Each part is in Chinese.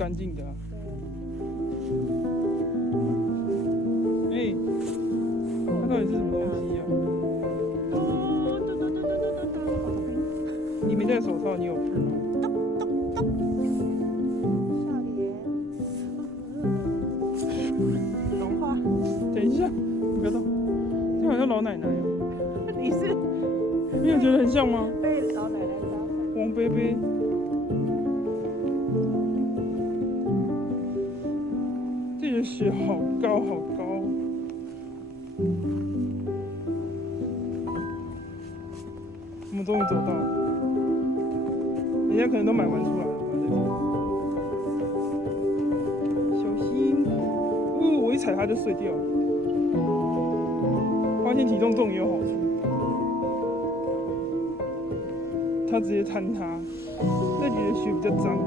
干净的、啊。哎、它到底是什么东西呀、你没戴手套，你有事吗？融化。等一下，你不要动，这好像老奶奶哦、你是你有觉得很像吗？被老奶奶扎的。王贝贝。这个雪好高好高。我们终于走到了，人家可能都买完出来了吧？小心！我一踩它就碎掉了。发现体重重也有好处，它直接坍塌。那里的雪比较脏。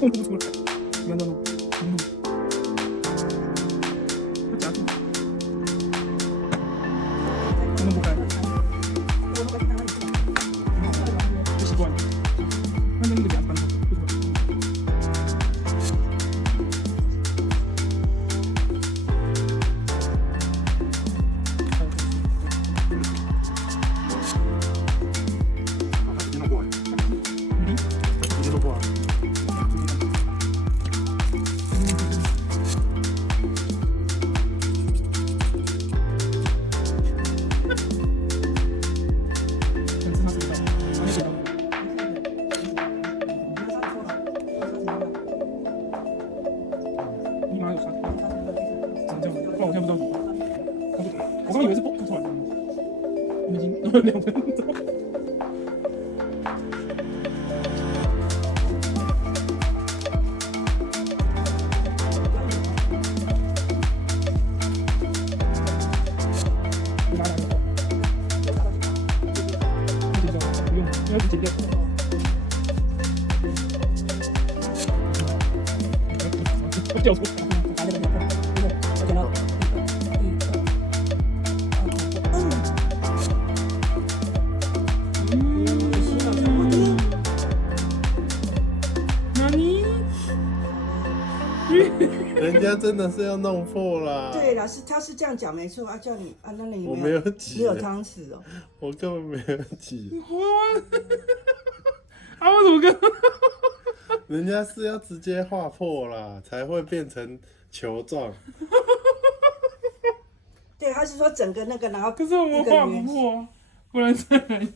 弄不出来，你看这弄，它夹住，弄不开，不习惯，那个给它翻过，不出来。你妈有啥？这样，不然我现在不知道怎么办。我刚以为是不错的，我们已经2分钟。不用，应该是剪掉。掉出来。人家真的是要弄破啦。对啦，他是这样讲没错啊，叫你啊，那你我没有挤，你有汤匙哦。我根本没有挤。啊，我怎么跟？人家是要直接划破啦，才会变成球状。对，他是说整个那个，然后可是我们画不破啊，不然再来。